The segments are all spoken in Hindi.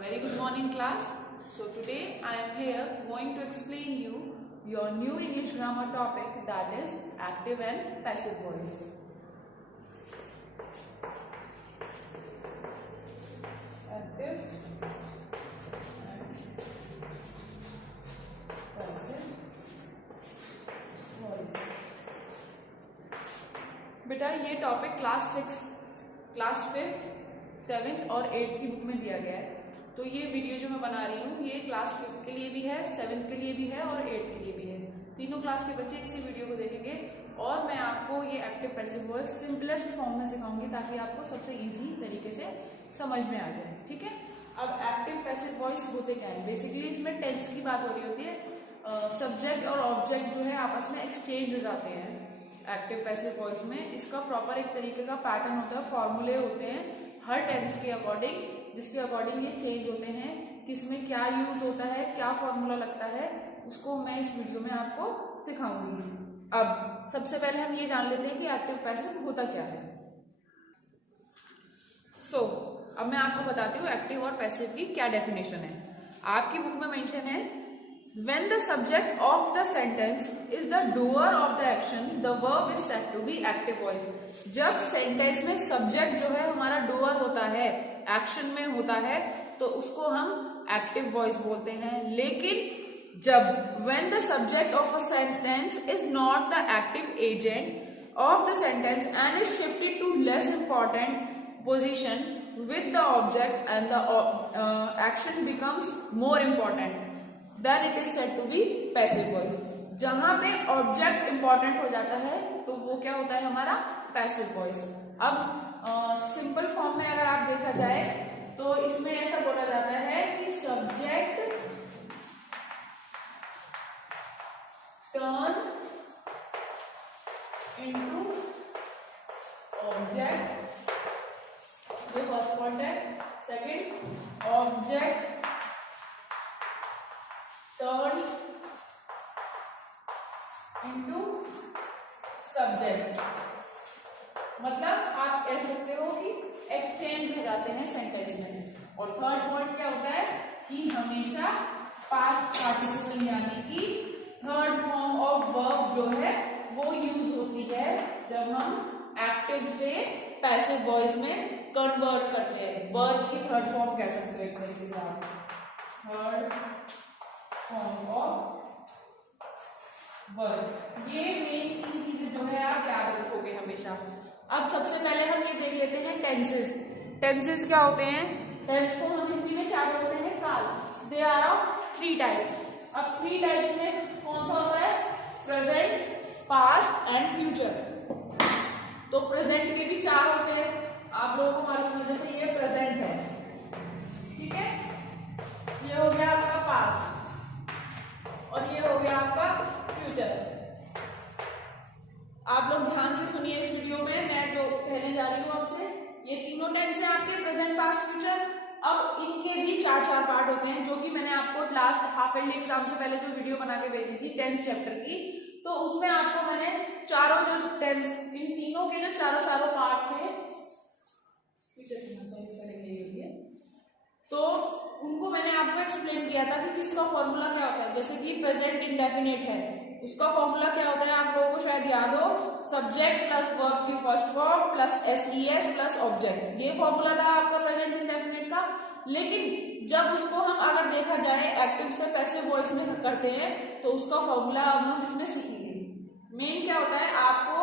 very good morning class. So today I am here going to explain you your new English grammar topic, that is active and passive voice. Active and passive voice. बेटा ये टॉपिक क्लास 5th, 7th और 8th की बुक में दिया गया है। तो ये वीडियो जो मैं बना रही हूँ ये क्लास 5th के लिए भी है, 7th के लिए भी है और 8th के लिए भी है। तीनों क्लास के बच्चे इसी वीडियो को देखेंगे और मैं आपको ये active passive voice simplest form में सिखाऊंगी ताकि आपको सबसे इजी तरीके से समझ में आ जाए। ठीक है, अब एक्टिव पैसिव वॉइस होते क्या है? बेसिकली इसमें टेंस की बात हो रही होती है। सब्जेक्ट और ऑब्जेक्ट जो है आपस में एक्सचेंज हो जाते हैं एक्टिव पैसिव वॉइस में। इसका प्रॉपर एक तरीके का पैटर्न होता है, फॉर्मूले होते हैं हर टेंस के अकॉर्डिंग, जिसके अकॉर्डिंग ये चेंज होते हैं। किसमें क्या यूज होता है, क्या फॉर्मूला लगता है, उसको मैं इस वीडियो में आपको सिखाऊंगी। अब सबसे पहले हम ये जान लेते हैं कि एक्टिव पैसिव होता क्या है। अब मैं आपको बताती हूँ एक्टिव और पैसिव की क्या डेफिनेशन है। आपकी बुक में मेंशन है, when the subject of the sentence is the doer of the action, the verb is said to be active voice. जब सेंटेंस में सब्जेक्ट जो है हमारा डूअर होता है, एक्शन में होता है, तो उसको हम एक्टिव वॉइस बोलते हैं। लेकिन जब when the subject of a sentence is not the active agent of the sentence and is shifted to less important position with the object and the action becomes more important, then it is said to be passive voice. जहां पे ऑब्जेक्ट इंपॉर्टेंट हो जाता है तो वो क्या होता है हमारा पैसिव वॉइस। अब सिंपल फॉर्म में अगर आप देखा जाए तो इसमें ऐसा बोला जाता है कि सब्जेक्ट टर्न इनटू ऑब्जेक्ट, ये फर्स्ट पॉइंट है। Second, object turns into subject, मतलब आप कह सकते हो कि एक्सचेंज हो जाते हैं सेंटेंस में। और थर्ड पॉइंट क्या होता है कि हमेशा पास्ट पार्टिसिपल यानी कि थर्ड फॉर्म ऑफ वर्ब जो है वो यूज होती है जब हम एक्टिव से पैसिव वॉइस में कन्वर्ट करते हैं। वर्ब की थर्ड फॉर्म कह सकते हो एक तरीके से आप, थर्ड फॉर्म ऑफ वर्ब। ये मेन तीन चीजें जो है आप याद रखोगे हमेशा। अब सबसे पहले हम ये देख लेते हैं टेंसेस। टेंसेस क्या होते हैं? टेंस को हम हिंदी में क्या बोलते हैं? काल। They are of 3 types. अब 3 टाइप्स में कौन सा होता है? Present, past and future. तो प्रेजेंट के भी 4 होते हैं, आप लोगों को मालूम है। जैसे ये प्रेजेंट है, ठीक है, ये हो गया आपका पास्ट और ये हो गया आपका फ्यूचर। आप लोग ध्यान से सुनिए इस वीडियो में, मैं जो कहने जा रही हूँ आपसे, ये तीनों टेंस हैं आपके, प्रेजेंट, पास्ट, फ्यूचर। अब इनके भी 4 पार्ट होते हैं, जो कि मैंने आपको लास्ट हाफ ईयरली एग्जाम से पहले जो वीडियो बना के भेजी थी 10th चैप्टर की, तो उसमें आपको मैंने चारों जो टेंस, इन तीनों के जो चारों पार्ट थे, तो उनको मैंने आपको एक्सप्लेन किया था कि किसका फॉर्मूला क्या होता है। जैसे कि प्रेजेंट इंडेफिनिट है, उसका फॉर्मूला क्या होता है आप लोगों को शायद याद हो, सब्जेक्ट प्लस वर्ब की first form plus SES plus object. ये फॉर्मूला था आपका प्रेजेंट इंडेफिनिट का। लेकिन जब उसको हम अगर देखा जाए एक्टिव से पैसिव वॉइस में करते हैं तो उसका फॉर्मूला अब हम इसमें सीखेंगे। मेन क्या होता है, आपको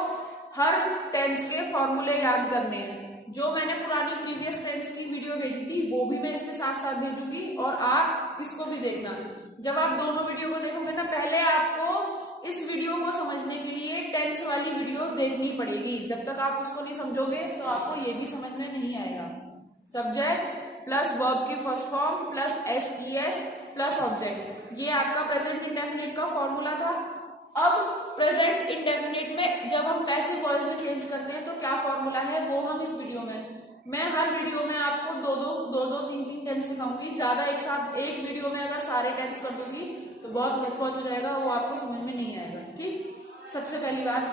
हर टेंस के फॉर्मूले याद करने हैं। जो मैंने पुरानी प्रीवियस टेंस की वीडियो भेजी थी वो भी मैं इसके साथ साथ भेजूंगी और आप इसको भी देखना। जब आप दोनों वीडियो को देखोगे ना, पहले आपको इस वीडियो को समझने के लिए टेंस वाली वीडियो देखनी पड़ेगी। जब तक आप उसको नहीं समझोगे तो आपको ये भी समझ में नहीं आएगा। सब्जेक्ट प्लस वर्ब की first form plus SES plus object, ये आपका प्रेजेंट इंडेफिनिट का फॉर्मूला था। अब प्रेजेंट इंडेफिनिट में जब हम पैसिव वॉइस में चेंज करते हैं तो क्या फॉर्मूला है वो हम इस वीडियो में, मैं हर वीडियो में आपको दो 3 टेंस सिखाऊंगी। ज्यादा एक साथ एक वीडियो में अगर सारे टेंस कर दूंगी तो बहुत बहुत हो जाएगा, वो आपको समझ में नहीं आएगा। ठीक, सबसे पहली बात।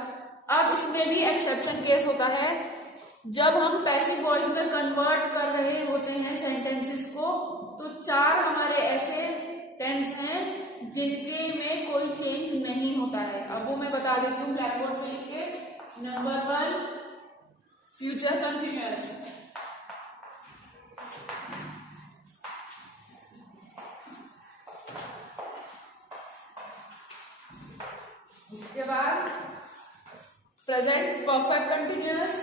अब इसमें भी एक्सेप्शन केस होता है, जब हम पैसिव वॉइस में कन्वर्ट कर रहे होते हैं सेंटेंसेस को, तो तो 4 हमारे ऐसे टेंस हैं जिनके में कोई चेंज नहीं होता है। अब वो मैं बता देती हूँ ब्लैक बोर्ड पे लिख के। नंबर 1 फ्यूचर कंटिन्यूअस, उसके बाद present perfect continuous,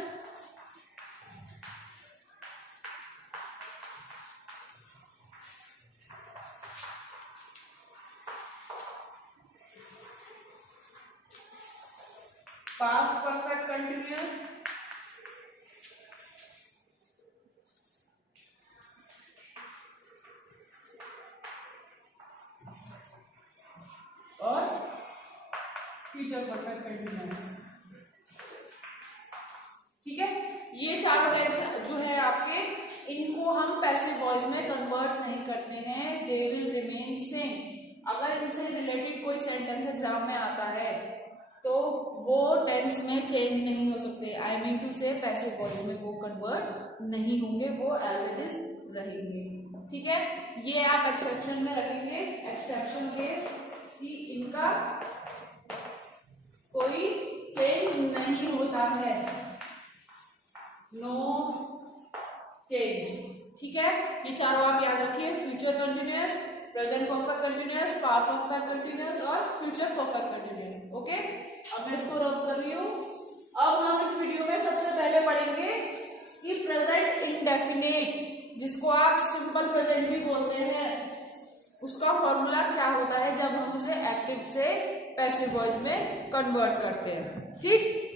past perfect continuous, और फ्यूचर परफेक्ट कंटिन्यूअस। ठीक है, ये चारों टेंस जो है आपके, इनको हम पैसिव वॉइस में कन्वर्ट नहीं करते हैं, दे विल रिमेन सेम। अगर इनसे रिलेटेड कोई सेंटेंस एग्जाम में आता है तो वो टेंस में चेंज नहीं हो सकते। आई मीन टू से पैसिव वॉइस में वो कन्वर्ट नहीं होंगे, वो एज इट इज रहेंगे। ठीक है, ये आप एक्सेप्शन में रखेंगे, एक्सेप्शन केस, कि इनका कोई चेंज नहीं होता है, नो चेंज। ठीक है, ये चारों आप याद रखिए, future continuous, present perfect continuous, past perfect continuous और फ्यूचर परफेक्ट कंटिन्यूअस। ओके, अब मैं इसको रब कर रही हूँ। अब हम इस वीडियो में सबसे पहले पढ़ेंगे कि प्रेजेंट इंडेफिनिट, जिसको आप सिंपल प्रेजेंट भी बोलते हैं, उसका फॉर्मूला क्या होता है जब हम उसे एक्टिव से पैसिव वॉइस में कन्वर्ट करते हैं। ठीक,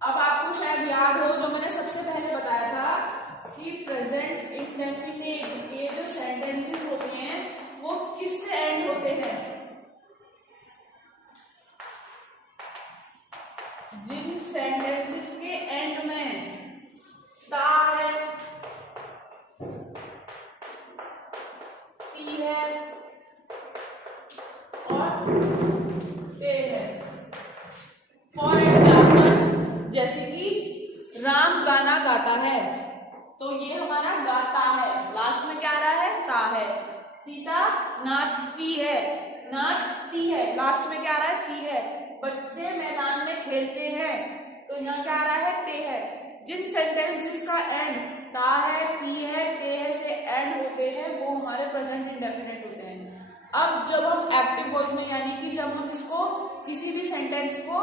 अब आपको शायद याद हो जो मैंने सबसे पहले बताया था कि प्रेजेंट इंडेफिनिट के जो सेंटेंसेस होते हैं वो किससे एंड होते हैं? जिन सेंटेंसेस के एंड में ता है, ती है और ते है। फॉर एग्जाम्पल, जैसे कि राम गाना गाता है, तो ये हमारा गाता है, लास्ट में क्या आ रहा है? ता है। सीता नाचती है, नाचती है, लास्ट में क्या आ रहा है? ती है। बच्चे मैदान में खेलते हैं, तो यहाँ क्या आ रहा है? ते है। जिन सेंटेंसेस का एंड ता है, ती है, ते है से एंड होते हैं वो हमारे प्रेजेंट इंडेफिनिट होते हैं। अब जब हम एक्टिव वॉइस में, यानी कि जब हम इसको किसी भी सेंटेंस को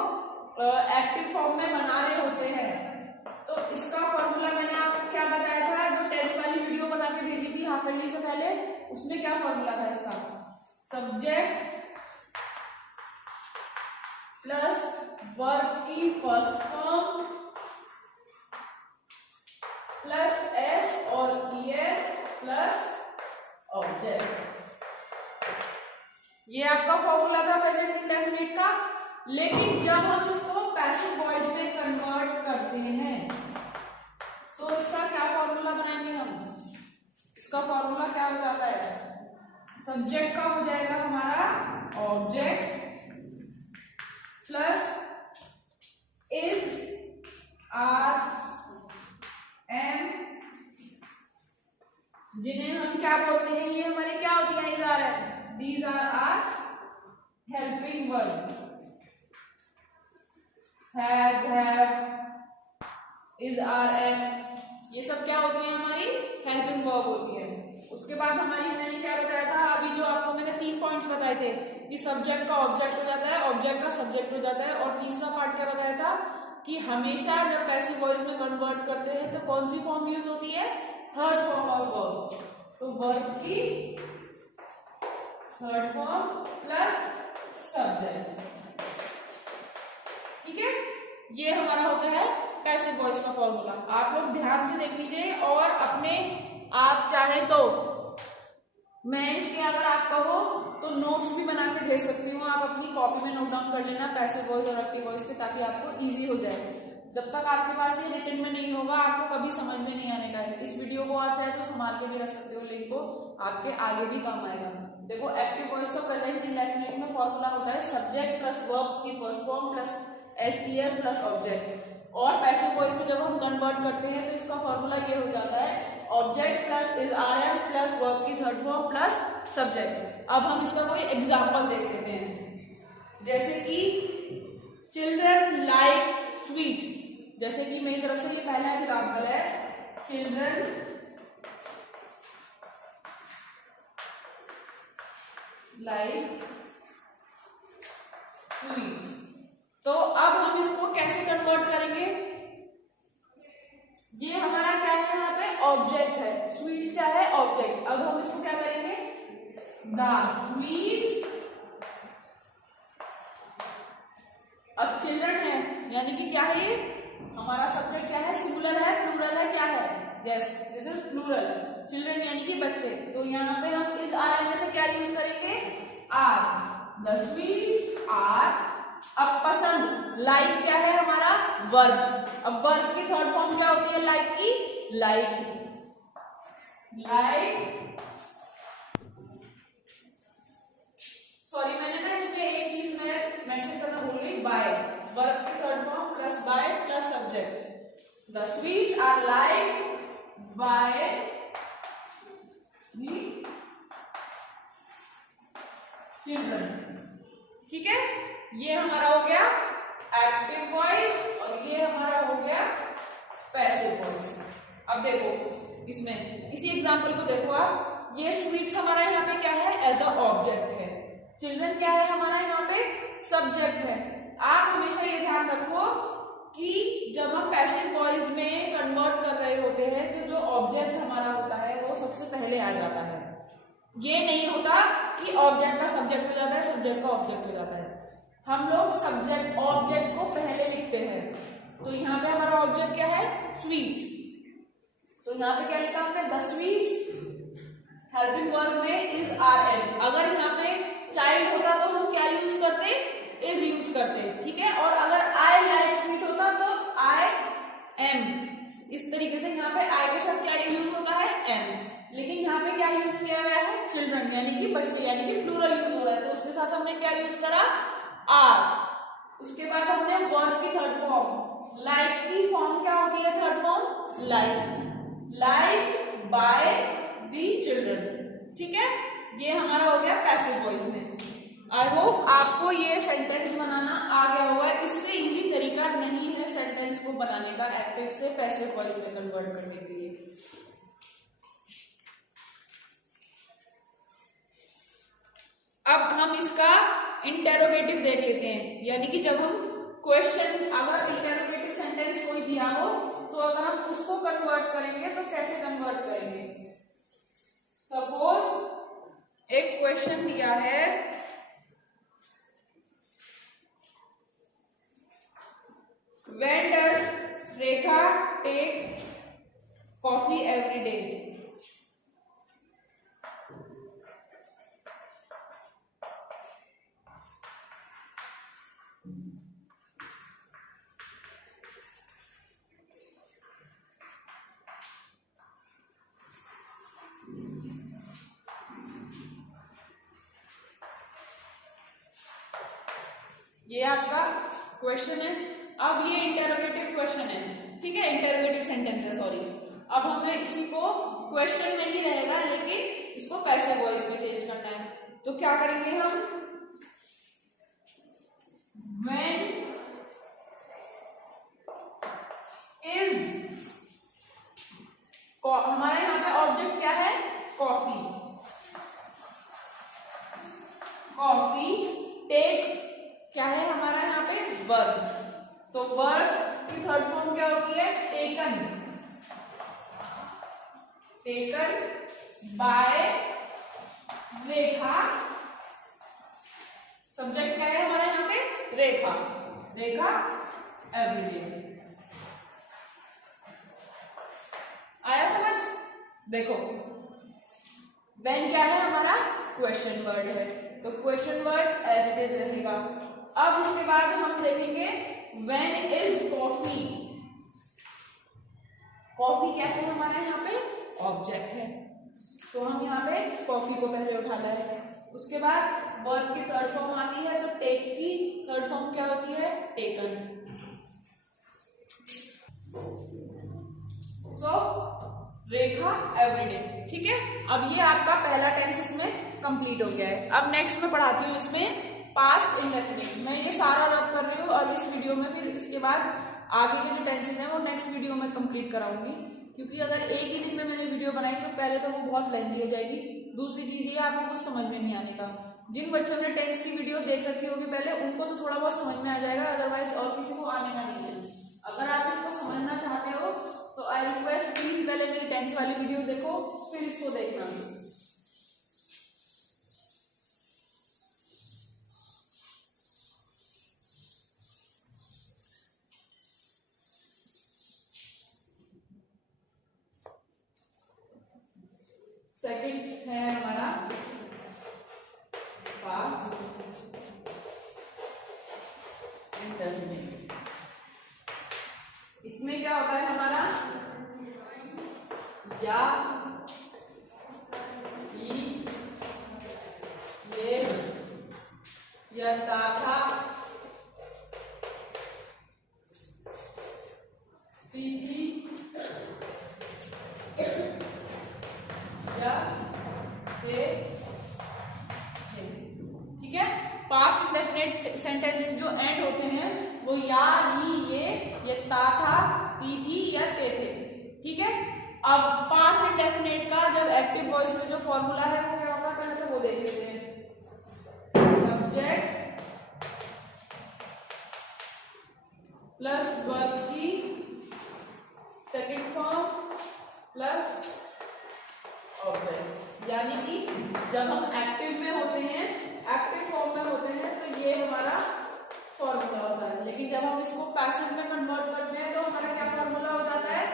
एक्टिव फॉर्म में बना रहे होते हैं, तो इसका फॉर्मूला मैंने आपको क्या बताया था, जो टेंस वाली वीडियो बना के भेजी थी हाफ एयरली से पहले, उसमें क्या फॉर्मूला था इसका? सब्जेक्ट प्लस वर्ब की फर्स्ट फॉर्म प्लस एस और ईएस प्लस ऑब्जेक्ट। ये आपका फॉर्मूला था प्रेजेंट इंडेफिनिट का। लेकिन जब हम इसको पैसिव वॉइस में कन्वर्ट करते हैं तो इसका क्या फॉर्मूला बनाएंगे हम? इसका फॉर्मूला क्या हो जाता है? सब्जेक्ट का हो जाएगा हमारा object plus is are am, जिन्हें हम क्या बोलते हैं? ये हमारे क्या होती है? Is are am, these are helping verb, has, have, is, are, am, ये सब क्या होती है? हमारी हेल्पिंग वर्ब होती है। उसके बाद हमारी, मैंने क्या बताया था अभी, जो आपको मैंने 3 पॉइंट्स बताए थे कि सब्जेक्ट का ऑब्जेक्ट हो जाता है, ऑब्जेक्ट का सब्जेक्ट हो जाता है, और तीसरा पार्ट क्या बताया था कि हमेशा जब पैसिव वॉइस में कन्वर्ट करते हैं तो कौन सी फॉर्म यूज होती है? Third form of verb. तो वर्ब की थर्ड फॉर्म प्लस सब्जेक्ट। ठीक है, ये हमारा होता है पैसिव वॉइस का फॉर्मूला। आप लोग ध्यान से देख लीजिए, और अपने आप चाहें तो मैं इसके, अगर आप कहो तो नोट्स भी बना के भेज सकती हूँ, आप अपनी कॉपी में नोट डाउन कर लेना पैसिव वॉइस और एक्टिव वॉइस के, ताकि आपको इजी हो जाए। जब तक आपके पास ये रिटन में नहीं होगा आपको कभी समझ में नहीं आने का है। इस वीडियो को आप चाहे तो संभाल के भी रख सकते हो, लिंक को, आपके आगे भी काम आएगा। देखो, एक्टिव वॉइस का प्रेजेंट इंडेफिनिट में फॉर्मूला होता है सब्जेक्ट प्लस वर्ब की first form plus S plus object, और पैसिव वॉइस में जब हम कन्वर्ट करते हैं तो इसका फॉर्मूला ये हो जाता है object plus is RM plus verb की थर्ड फॉर्म प्लस सब्जेक्ट। अब हम इसका कोई एग्जाम्पल देख लेते हैं, जैसे कि चिल्ड्रन लाइक स्वीट्स। जैसे कि मेरी तरफ से ये पहला एग्जाम्पल है, चिल्ड्रन लाइक स्वीट्स। तो अब हम इसको कैसे कन्वर्ट करेंगे, ये हमारा क्या है यहाँ पे ऑब्जेक्ट है, स्वीट्स क्या है ऑब्जेक्ट। अब हम इसको क्या करेंगे, द स्वीट्स, अब चिल्ड्रन है यानी कि क्या है, ये हमारा सब्जेक्ट क्या है, सिंगुलर है प्लूरल है, क्या है, yes this is plural, children यानी कि बच्चे। तो यहाँ पे हम इस आर में से क्या यूज करेंगे, आर, द स्वीट्स आर। अब पसंद, लाइक क्या है हमारा वर्ब, अब वर्ब की थर्ड फॉर्म क्या होती है लाइक की, लाइक, लाइक, सॉरी मैंने ना इसमें एक चीज मैं मेंशन करना भूल गई, बाय, वर्ब की third form plus by plus subject, the sweets are like by the children. ठीक है, ये हमारा हो गया एक्टिव वॉइस और ये हमारा हो गया पैसिव वॉइस। अब देखो इसमें इसी एग्जांपल को देखो आप, ये स्वीट्स हमारा यहाँ पे क्या है, एज अ ऑब्जेक्ट है, चिल्ड्रन क्या है हमारा यहाँ पे सब्जेक्ट है। आप हमेशा ये ध्यान रखो कि जब हम पैसिव वॉइस में कन्वर्ट कर रहे होते हैं तो जो ऑब्जेक्ट हमारा होता है वो सबसे पहले आ जाता है। ये नहीं होता कि ऑब्जेक्ट का सब्जेक्ट हो जाता है, सब्जेक्ट का ऑब्जेक्ट हो जाता है। हम लोग सब्जेक्ट ऑब्जेक्ट को पहले लिखते हैं। तो यहाँ पे हमारा ऑब्जेक्ट क्या है, स्वीट्स, तो यहाँ पे क्या लिखा हमने, द स्वीट्स, हेल्पिंग वर्ब में इज RM। अगर यहाँ पे चाइल्ड होता तो हम क्या यूज करते, इज यूज करते, ठीक है। और अगर आई लाइक स्वीट होता तो I am, इस तरीके से यहाँ पे आई के साथ क्या यूज होता है, एम। लेकिन यहाँ पे क्या यूज किया गया है, चिल्ड्रन यानी कि बच्चे, यानी कि प्लूरल यूज हो रहा है, तो उसके साथ हमने क्या यूज करा, आर। उसके बाद हमने वर्ब की थर्ड फॉर्म, लाइक की फॉर्म क्या होती है third form, like, like by the children. ठीक है, ये हमारा हो गया पैसिव वॉइस में। आई होप आपको ये सेंटेंस बनाना आ गया होगा। इससे इजी तरीका नहीं है सेंटेंस को बनाने का एक्टिव से पैसिव वॉइस में कन्वर्ट करने के लिए। अब हम इसका इंटेरोगेटिव देख लेते हैं, यानी कि जब हम क्वेश्चन, अगर इंटेरोगेटिव सेंटेंस कोई दिया हो तो अगर हम उसको कन्वर्ट करेंगे तो कैसे कन्वर्ट करेंगे। सपोज एक क्वेश्चन दिया है, when does Rekha take coffee every day. ये आपका क्वेश्चन है। अब ये इंटेरोगेटिव क्वेश्चन है, ठीक है, इंटेरोगेटिव सेंटेंस है, सॉरी। अब हमें इसी को क्वेश्चन में ही रहेगा लेकिन इसको पैसिव वॉइस में चेंज करना है। तो क्या करेंगे हम, व्हेन इज, हमारे यहाँ पे ऑब्जेक्ट क्या है, कॉफी, कॉफी, टेक क्या है हमारा यहाँ पे, वर्ब, तो वर्ब की थर्ड फॉर्म क्या होती है, taken, taken by Rekha, subject क्या है हमारा यहाँ पे, रेखा, रेखा एवरीडे। आया समझ, देखो व्हेन क्या है हमारा, क्वेश्चन वर्ड है, तो question word as it is रहेगा। अब उसके बाद हम देखेंगे व्हेन इज कॉफी, कॉफी क्या है हमारा यहाँ पे, ऑब्जेक्ट है, तो हम यहाँ पे कॉफी को पहले उठाना है। उसके बाद वर्ब की थर्ड फॉर्म आती है, तो टेक की थर्ड फॉर्म क्या होती है, टेकन। सो रेखा एवरीडे। ठीक है, अब ये आपका पहला टेंस इसमें कंप्लीट हो गया है। अब नेक्स्ट मैं पढ़ाती हूँ इसमें पास्ट इंडेफिनिट। मैं ये सारा रब कर रही हूँ और इस वीडियो में फिर इसके बाद आगे के जो टेंसेज हैं वो नेक्स्ट वीडियो में कंप्लीट कराऊंगी, क्योंकि अगर एक ही दिन में मैंने वीडियो बनाई तो पहले तो वो बहुत लेंथी हो जाएगी, दूसरी चीज ये आपको कुछ समझ में नहीं आने का। जिन बच्चों ने टेंस की वीडियो देख रखी होगी पहले, उनको तो थोड़ा बहुत समझ में आ जाएगा, अदरवाइज और किसी को आने का नहीं है। अगर आप इसको समझना चाहते हो तो आई रिक्वेस्ट प्लीज पहले मेरी टेंस वाली वीडियो देखो, फिर इसको देखना। सेकंड है हमारा पास्ट इंडेफिनिट। इसमें क्या होता है हमारा या, ये, था, थी, या, थे। ठीक है, पास्ट इंडेफिनिट सेंटेंस जो एंड होते हैं वो या, ये था, थी या ते थे। ठीक है, अब पास्ट इंडेफिनिट का जब एक्टिव वॉइस में जो फॉर्मूला है वो क्या होता है पहले तो वो देख लेते हैं। सब्जेक्ट प्लस वर्ब की सेकंड फॉर्म प्लस ऑब्जेक्ट, यानी कि जब हम एक्टिव में होते हैं, एक्टिव फॉर्म में होते हैं तो ये हमारा फॉर्मूला होता है, लेकिन जब हम इसको पैसिव में कन्वर्ट करते हैं तो हमारा क्या फॉर्मूला हो जाता है,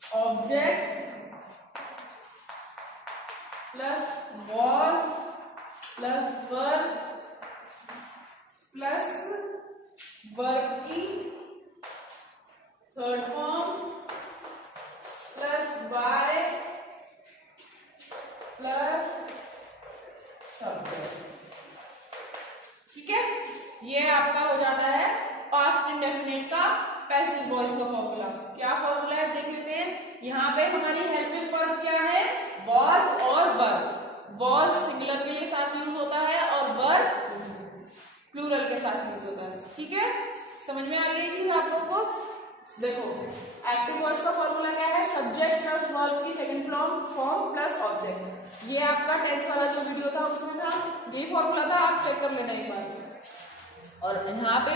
object plus was plus verb plus verb की third form plus by plus subject. ठीक है, ये आपका हो जाता है पास्ट इंडेफिनिट का पैसिव वॉइस का फॉर्मूला। क्या फॉर्मूला है देख लेते हैं। यहाँ पे हमारी हेल्पिंग वर्ब क्या है, वॉज और वर्ब। वॉज सिंगुलर के साथ यूज होता है और वर्ब प्लूरल के साथ यूज होता है। ठीक है, समझ में आ रही है चीज आप लोगों को। देखो, एक्टिव वॉइस का फॉर्मूला क्या है, सब्जेक्ट प्लस वर्ब की सेकंड फॉर्म प्लस ऑब्जेक्ट। ये आपका टेंस वाला जो वीडियो था उसमें था, यही फॉर्मूला था, आप चेक कर लेना एक बार। और यहाँ पे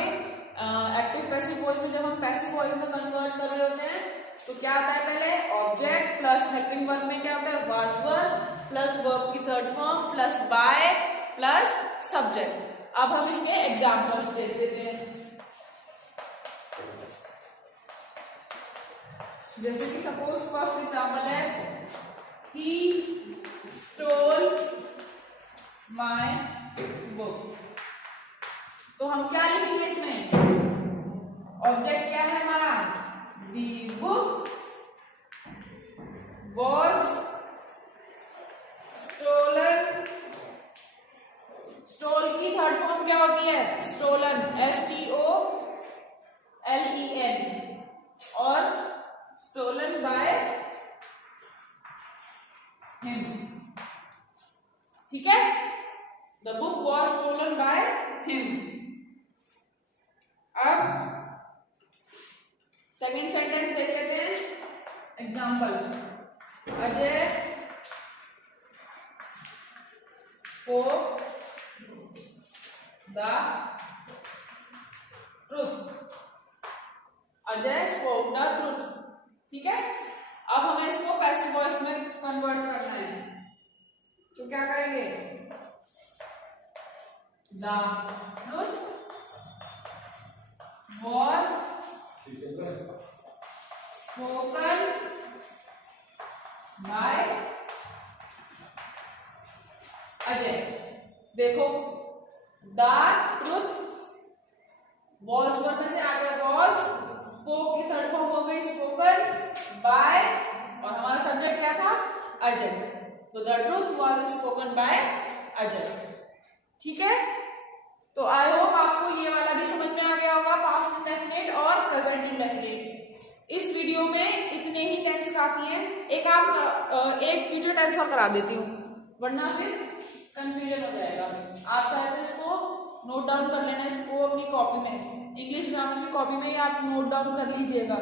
एक्टिव पैसिव वॉइस में जब हम पैसिव वॉइस में कन्वर्ट कर रहे होते हैं तो क्या आता है, पहले ऑब्जेक्ट प्लस हेल्पिंग वर्ब में क्या होता है, वाज वर्ब प्लस वर्ब की third form plus by plus subject. अब हम इसके एग्जाम्पल्स देख लेते हैं। जैसे कि सपोज फर्स्ट एग्जाम्पल है, ही स्टोल माय बुक। तो हम क्या लिखेंगे इसमें, ऑब्जेक्ट क्या है हमारा, the book was stolen. Stole की थर्ड फॉर्म क्या होती है, स्टोलन, STOLEN, और स्टोलन बाय हिम। ठीक है, the book was stolen by him. अब सेकेंड सेंटेंस देख लेते हैं। Example, Ajay spoke the truth. Ajay spoke the truth. ठीक है, अब हमें इसको पैसिव वॉइस में कन्वर्ट करना है, तो क्या करेंगे, the truth was spoken by Ajay. देखो, द ट्रुथ वॉज वर्ब में से आ गया वॉज, स्पोक की थर्ड फॉर्म हो गई स्पोकन, बाय, और हमारा सब्जेक्ट क्या था, अजय। तो the truth was spoken by Ajay. ठीक है, तो आई होप आपको ये वाला भी समझ में आ गया होगा, पास्ट इंडेफिनिट और प्रेजेंट इंडेफिनिट। इस वीडियो में इतने ही टेंस काफी हैं। एक फ्यूचर टेंस और करा देती हूँ, वरना फिर कंफ्यूजन हो जाएगा। आप चाहे तो इसको नोट डाउन कर लेना, इसको अपनी कॉपी में, इंग्लिश ग्रामर की कॉपी में आप नोट डाउन कर लीजिएगा।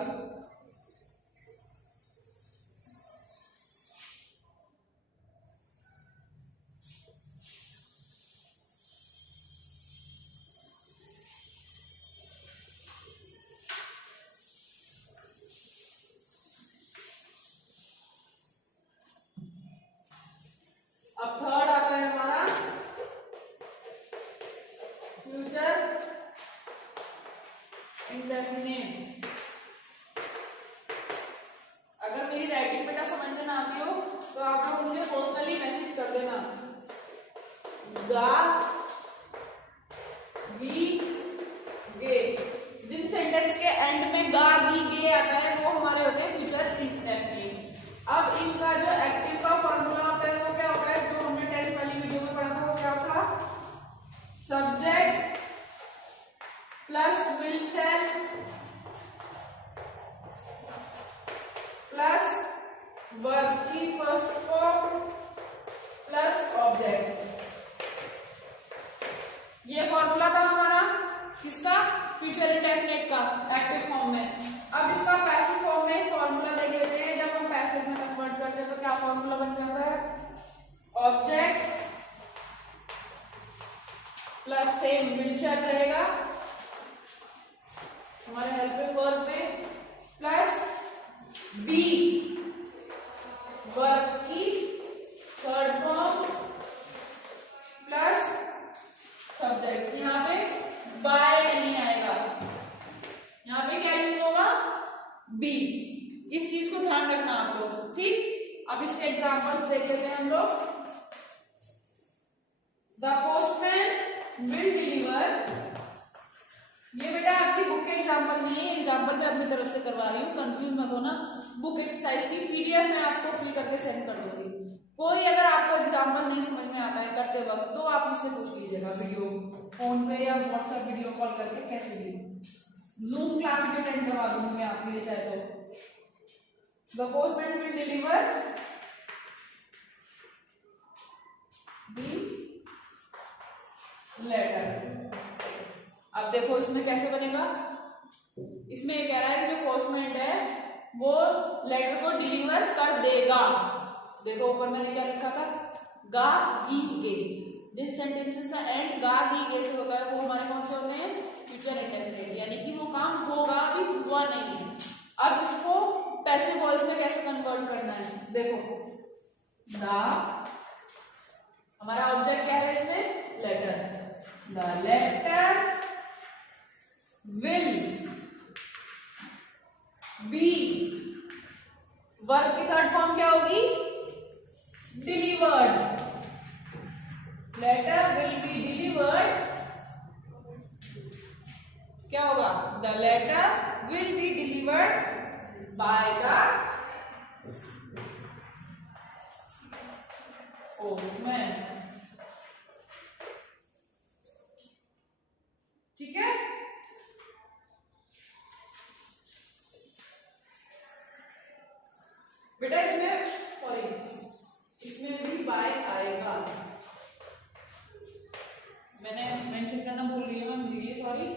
अब थर्ड आता है हमारा फ्यूचर इंडेफिनिट। अगर मेरी राइटिंग बेटा समझ में ना आती हो तो आप लोग मुझे पर्सनली मैसेज कर देना। गा गी गे, जिन सेंटेंस के एंड में गा गी गे आता है वो हमारे होते हैं फ्यूचर इंडेफिनिट। अब इनका जो एक्टिव का फॉर्मूला होता है वो क्या होता है, जो हमने टेंस वाली वीडियो में पढ़ा था वो क्या था, subject plus will shall plus verb की फर्स्ट फॉर्म प्लस ऑब्जेक्ट। ये फॉर्मूला था हमारा किसका, फ्यूचर इंडेफिनिट का एक्टिव फॉर्म में। अब इसका पैसिव फॉर्म में फॉर्मूला देख लेते हैं। जब हम पैसिव में कन्वर्ट करते हैं तो क्या फॉर्मूला बन जाता है, ऑब्जेक्ट प्लस सेम विल शैल रहेगा हमारे हेल्पिंग वर्ब में, प्लस बी वर्ब की थर्ड फॉर्म प्लस सब्जेक्ट। यहाँ पे बाय नहीं आएगा, यहाँ पे क्या यूज होगा, बी। इस चीज को ध्यान रखना आप लोग, ठीक। अब इसके एग्जांपल्स देख लेते हैं हम लोग। द पोस्टमैन विल डिलीवर, ये बेटा आपकी बुक के एग्जांपल नहीं है, एग्जांपल मैं अपनी तरफ से करवा रही हूँ, कंफ्यूज मत होना। बुक एक्सरसाइज की पीडीएफ मैं आपको फिल करके सेंड कर दूंगी। कोई अगर आपको एग्जांपल नहीं समझ में आता है करते वक्त तो आप मुझसे पूछ लीजिएगा, वीडियो फोन पे या व्हाट्सएप वीडियो कॉल करके, कैसे भी। जूम क्लास भी अटेंड करवा दूंगी मैं आपके लिए चाहे तो। The postman will deliver the letter. अब देखो इसमें कैसे बनेगा, इसमें ये कह रहा है कि जो पोस्टमैन है वो लेटर को डिलीवर कर देगा। देखो ऊपर मैंने क्या लिखा था, गा गी गे। जिन सेंटेंसेस का एंड गा गी गे से होता है वो हमारे कौन से होते हैं, फ्यूचर इंडेफिनिट, यानी कि वो काम होगा भी, हुआ नहीं। अब इसको पैसिव वॉइस में कैसे कन्वर्ट करना है, देखो द, हमारा ऑब्जेक्ट क्या है इसमें, letter. The letter will be, verb की थर्ड फॉर्म क्या होगी, delivered. Letter will be delivered, क्या होगा, the letter will be delivered by the postman. ठीक है, बेटा इसमें सॉरी, इसमें भी बाय आएगा, मैंने मेंशन करना भूल गई हूँ, रियली सॉरी।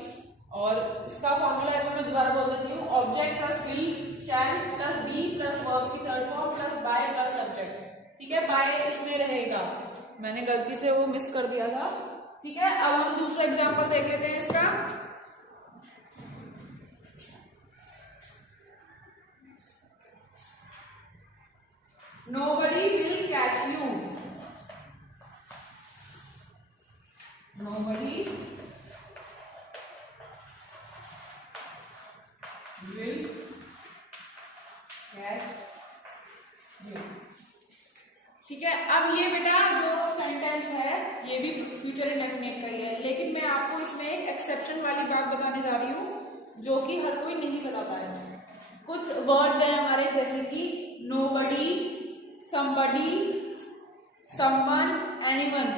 और इसका फॉर्मूला है तो मैं दोबारा बोल देती हूँ, object plus will shall plus be plus verb की third form plus by plus subject. ठीक है, बाय इसमें रहेगा, मैंने गलती से वो मिस कर दिया था। ठीक है, अब हम दूसरा एग्जांपल देख लेते हैं इसका। Nobody will catch you. Nobody will catch you. ठीक है, अब ये बेटा जो सेंटेंस है ये भी फ्यूचर इंडेफिनिट का ही है, लेकिन मैं आपको इसमें एक एक्सेप्शन वाली बात बताने जा रही हूँ जो कि हर कोई नहीं बताता है। कुछ वर्ड्स हैं हमारे, जैसे कि nobody, somebody, someone, anyone,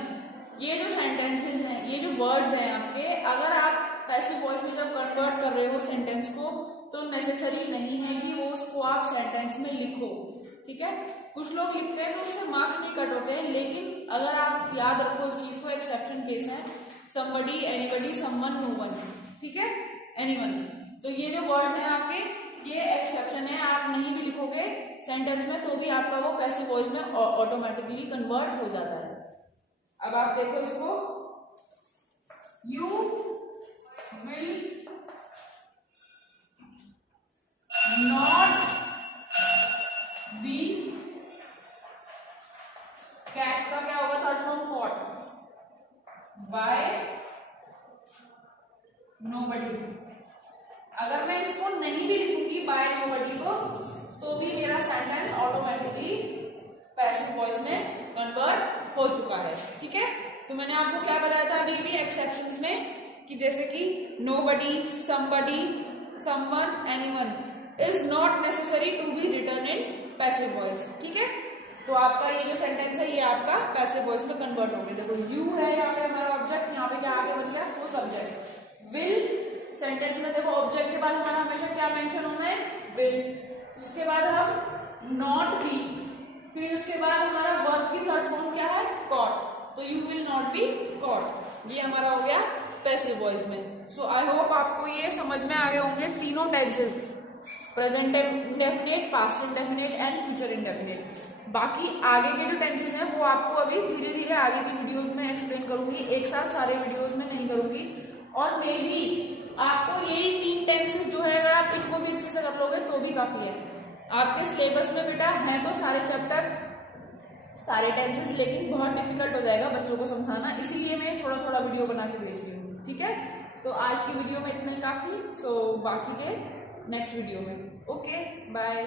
ये जो सेंटेंसेस हैं, ये जो वर्ड्स हैं आपके, अगर आप पैसिव वॉइस में जब कन्वर्ट कर रहे हो सेंटेंस को तो नेसेसरी नहीं है कि वो उसको आप सेंटेंस में लिखो, ठीक है। कुछ लोग लिखते हैं तो उससे मार्क्स नहीं कट होते हैं, लेकिन अगर आप याद रखो इस चीज को, एक्सेप्शन केस है somebody, anybody, someone, no one, ठीक है, anyone। तो ये जो वर्ड है आपके, ये एक्सेप्शन है, आप नहीं भी लिखोगे सेंटेंस में तो भी आपका वो पैसिव वॉइस में ऑटोमेटिकली कन्वर्ट हो जाता है। अब आप देखो इसको, you will not be, catch का क्या होगा third form, caught, by nobody. अगर मैं इसको नहीं भी लिखूंगी बाय नोबडी को तो भी मेरा सेंटेंस ऑटोमेटिकली पैसिव वॉइस में कन्वर्ट हो चुका है, ठीक है। तो मैंने आपको क्या बताया था अभी भी एक्सेप्शंस में कि जैसे कि nobody, somebody, someone, anyone is not necessary to be return in passive voice, ठीक है। तो आपका ये जो सेंटेंस है ये आपका पैसिव वॉइस में कन्वर्ट हो गया। देखो यू है यहाँ पे हमारा ऑब्जेक्ट, यहाँ पे क्या आगे बन गया वो सब्जेक्ट। विल सेंटेंस में देखो ऑब्जेक्ट के बाद हमारा हमेशा क्या मेंशन होना है, विल। उसके बाद हम नॉट बी, फिर उसके बाद हमारा वर्ब की थर्ड फॉर्म क्या है, कॉट। तो you will not be caught, ये हमारा हो गया पैसिव वॉइस में। सो आई होप आपको ये समझ में आ गए होंगे तीनों tenses, present indefinite, past indefinite and future indefinite. बाकी आगे के जो टेंसेस हैं वो आपको अभी धीरे धीरे आगे की वीडियोस में एक्सप्लेन करूंगी, एक साथ सारे वीडियोस में नहीं करूंगी। और मे भी आपको यही 3 टेंसेस जो है अगर आप इनको भी अच्छे से कर लोगे तो भी काफी है। आपके सिलेबस में बेटा है तो सारे चैप्टर, सारे टेंसेस, लेकिन बहुत डिफिकल्ट हो जाएगा बच्चों को समझाना, इसीलिए मैं थोड़ा थोड़ा वीडियो बना के भेज रही हूँ, ठीक है। तो आज की वीडियो में इतना ही काफी, सो बाकी के नेक्स्ट वीडियो में। Okay, bye.